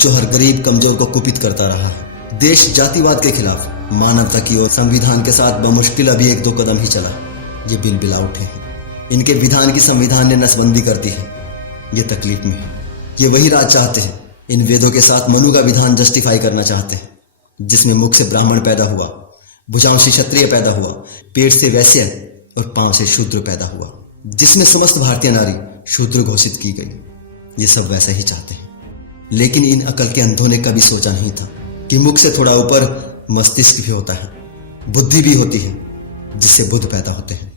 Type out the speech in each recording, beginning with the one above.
जो हर गरीब कमजोर को कुपित करता रहा है। देश जातिवाद के खिलाफ मानवता की ओर संविधान के साथ बमुश्किल अभी 1-2 कदम ही चला। ये बिला उठे हैं। इनके विधान की संविधान ने नसबंदी कर दी है। ये तकलीफ में है। ये वही राज चाहते हैं। इन वेदों के साथ मनु का विधान जस्टिफाई करना चाहते हैं, जिसमें मुख से ब्राह्मण पैदा हुआ, भुजाओं से क्षत्रिय पैदा हुआ, पेट से वैश्य और पांव से शूद्र पैदा हुआ, जिसमें समस्त भारतीय नारी शूद्र घोषित की गई। ये सब वैसा ही चाहते हैं। लेकिन इन अकल के अंधों ने कभी सोचा नहीं था कि मुख से थोड़ा ऊपर मस्तिष्क भी होता है, बुद्धि भी होती है, जिससे बुद्ध पैदा होते हैं,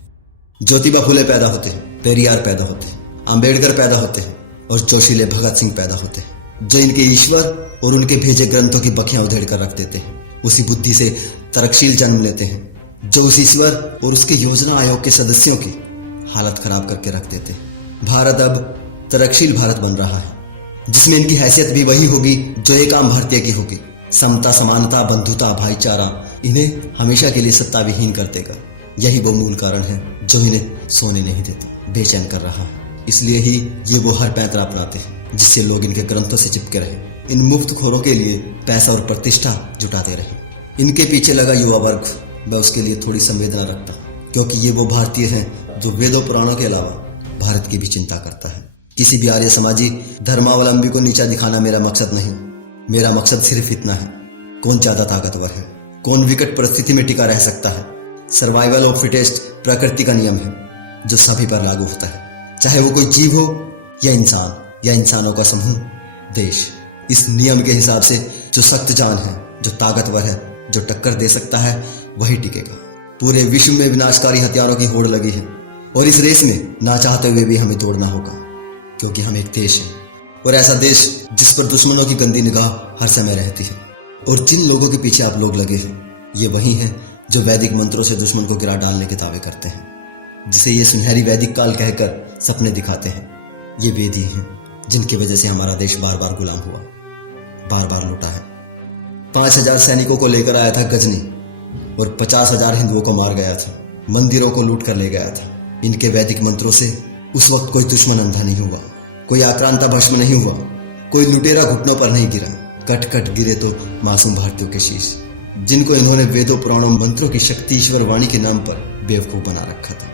ज्योतिबा फुले पैदा होते हैं, पेरियार पैदा होते हैं, अंबेडकर पैदा होते हैं और जोशीले भगत सिंह पैदा होते हैं, जो इनके ईश्वर और उनके भेजे ग्रंथों की बखियां उधेड़ कर रख देते हैं। उसी बुद्धि से तरकशील जन्म लेते हैं, जो उस ईश्वर और उसके योजना आयोग के सदस्यों की हालत खराब करके रख देते हैं। भारत अब तरकशील भारत बन रहा है, जिसमें इनकी हैसियत भी वही होगी जो एक आम भारतीय की होगी। समता, समानता, बंधुता, भाईचारा इन्हें हमेशा के लिए सत्ता विहीन कर देगा। यही वो मूल कारण है जो इन्हें सोने नहीं देता, बेचैन कर रहा है। इसलिए ही ये वो हर पैंतरा अपनाते हैं, जिससे लोग इनके ग्रंथों से चिपके रहे, इन मुफ्तखोरों के लिए पैसा और प्रतिष्ठा जुटाते रहे। इनके पीछे लगा युवा वर्ग, मैं उसके लिए थोड़ी संवेदना रखता, क्योंकि ये वो भारतीय हैं जो वेदों पुराणों के अलावा भारत की भी चिंता करता है। किसी भी आर्य समाजी धर्मावलंबी को नीचा दिखाना मेरा मकसद नहीं। मेरा मकसद सिर्फ इतना है, कौन ज्यादा ताकतवर है, कौन विकट परिस्थिति में टिका रह सकता है। सर्वाइवल ऑफ फिटेस्ट प्रकृति का नियम है जो सभी पर लागू होता है, चाहे वो कोई जीव हो या इंसान या इंसानों का समूह, देश। इस नियम के हिसाब से जो सख्त जान है, जो ताकतवर है, जो टक्कर दे सकता है, वही टिकेगा। पूरे विश्व में विनाशकारी हथियारों की होड़ लगी है और इस रेस में ना चाहते हुए भी हमें दौड़ना होगा, क्योंकि हम एक देश है, और ऐसा देश जिस पर दुश्मनों की गंदी निगाह हर समय रहती है। और जिन लोगों के पीछे आप लोग लगे हैं, ये वही हैं जो वैदिक मंत्रों से दुश्मन को गिरा डालने के दावे करते हैं, जिसे ये सुनहरी वैदिक काल कहकर सपने दिखाते हैं। ये वेद ही हैं जिनकी वजह से हमारा देश बार बार गुलाम हुआ, बार बार लूटा है। 5000 सैनिकों को लेकर आया था गजनी और 50,000 हिंदुओं को मार गया था, मंदिरों को लूट कर ले गया था। इनके वैदिक मंत्रों से उस वक्त कोई दुश्मन अंधा नहीं हुआ, कोई आक्रांता भस्म नहीं हुआ, कोई लुटेरा घुटनों पर नहीं गिरा। कट कट गिरे तो मासूम भारतीयों के शीश, जिनको इन्होंने वेदों पुराणों मंत्रों की शक्ति ईश्वर वाणी के नाम पर बेवकूफ बना रखा था।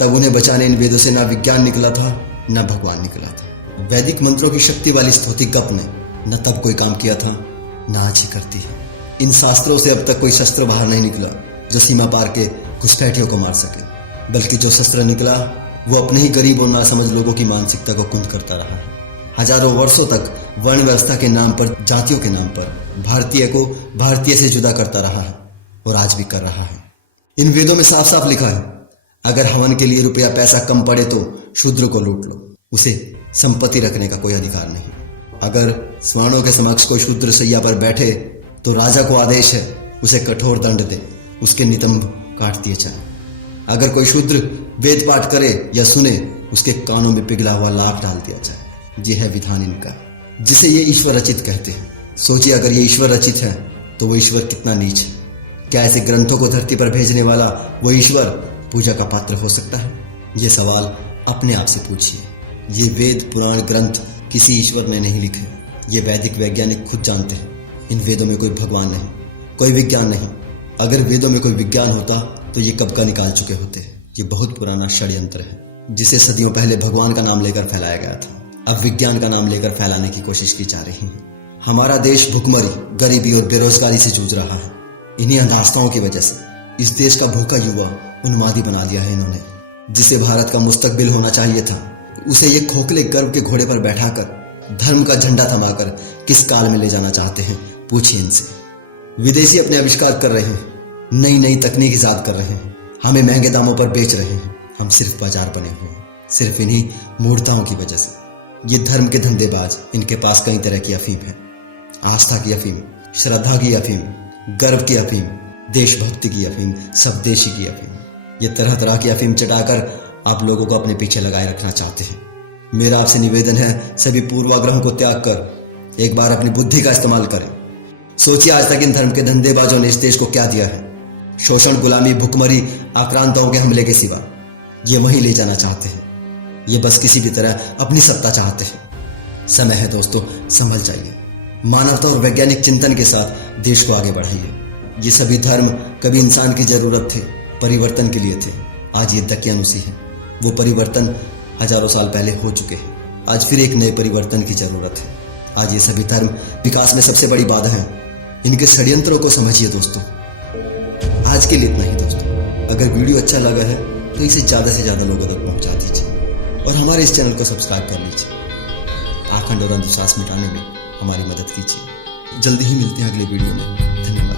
तब उन्हें बचाने इन वेदों से ना विज्ञान निकला था, ना भगवान निकला था। वैदिक मंत्रों की शक्ति वाली स्तुति गप ने न तब कोई काम किया था, ना आज ही करती है। इन शास्त्रों से अब तक कोई शस्त्र बाहर नहीं निकला जो सीमा पार के घुसपैठियों को मार सके, बल्कि जो शस्त्र निकला वो अपने ही गरीब और नासमझ लोगों की मानसिकता को कुंद करता रहा है। हजारों वर्षों तक वर्ण व्यवस्था के नाम पर, जातियों के नाम पर भारतीय को भारतीय से जुदा करता रहा है और आज भी कर रहा है। इन वेदों में साफ साफ लिखा है, अगर हवन के लिए रुपया पैसा कम पड़े तो शूद्र को लूट लो, उसे संपत्ति रखने का कोई अधिकार नहीं। अगर स्वर्णों के समक्ष कोई शूद्र सैया पर बैठे तो राजा को आदेश है उसे कठोर दंड दे, उसके नितंब काट दिए जाए। अगर कोई शूद्र वेद पाठ करे या सुने, उसके कानों में पिघला हुआ लाख डाल दिया जाए। ये है विधान इनका, जिसे ये ईश्वर रचित कहते हैं। सोचिए, अगर ये ईश्वर रचित है तो वो ईश्वर कितना नीच है। क्या ऐसे ग्रंथों को धरती पर भेजने वाला वो ईश्वर पूजा का पात्र हो सकता है? ये सवाल अपने आप से पूछिए। ये वेद पुराण ग्रंथ किसी ईश्वर ने नहीं लिखे, ये वैदिक वैज्ञानिक खुद जानते हैं। इन वेदों में कोई भगवान नहीं, कोई विज्ञान नहीं। अगर वेदों में कोई विज्ञान होता तो ये कब का निकाल चुके होते। ये बहुत पुराना षड्यंत्र है, जिसे सदियों पहले भगवान का नाम लेकर फैलाया गया था, अब विज्ञान का नाम लेकर फैलाने की कोशिश की जा रही है। हमारा देश भुखमरी, गरीबी और बेरोजगारी से जूझ रहा है। इन्हीं अंधास्थाओं की वजह से इस देश का भूखा युवा उन्मादी बना दिया है इन्होंने। जिसे भारत का मुस्तकबिल होना चाहिए था, उसे ये खोखले गर्व के घोड़े पर बैठाकर धर्म का झंडा थमाकर किस काल में ले जाना चाहते हैं, पूछिए इनसे। विदेशी अपने आविष्कार कर रहे हैं, नई नई तकनीक ईजाद कर रहे हैं, हमें महंगे दामों पर बेच रहे हैं। हम सिर्फ बाजार बने हुए हैं, सिर्फ इन्हीं मूर्ताओं की वजह से। ये धर्म के धंधेबाज, इनके पास कई तरह की अफीम है। आस्था की अफीम, श्रद्धा की अफीम, गर्व की अफीम, देशभक्ति की अफीम, स्वदेशी की अफीम। ये तरह तरह की अफीम चटाकर आप लोगों को अपने पीछे लगाए रखना चाहते हैं। मेरा आपसे निवेदन है, सभी पूर्वाग्रहों को त्याग कर एक बार अपनी बुद्धि का इस्तेमाल करें। सोचिए, आज तक इन धर्म के धंधेबाजों ने इस देश को क्या दिया है? शोषण, गुलामी, भुखमरी, आक्रांताओं के हमले के सिवा। ये वहीं ले जाना चाहते हैं। ये बस किसी भी तरह अपनी सत्ता चाहते हैं। समय है दोस्तों, संभल जाइए। मानवता और वैज्ञानिक चिंतन के साथ देश को आगे बढ़ाइए। ये सभी धर्म कभी इंसान की जरूरत थे, परिवर्तन के लिए थे। आज ये दकियानुसी है। वो परिवर्तन हजारों साल पहले हो चुके हैं। आज फिर एक नए परिवर्तन की जरूरत है। आज ये सभी धर्म विकास में सबसे बड़ी बाधा है। इनके षड्यंत्रों को समझिए दोस्तों। आज के लिए इतना ही दोस्तों। अगर वीडियो अच्छा लगा है तो इसे ज़्यादा से ज़्यादा लोगों तक पहुंचा दीजिए और हमारे इस चैनल को सब्सक्राइब कर लीजिए। आखंड और अंधविश्वास मिटाने में हमारी मदद कीजिए। जल्दी ही मिलते हैं अगले वीडियो में। धन्यवाद।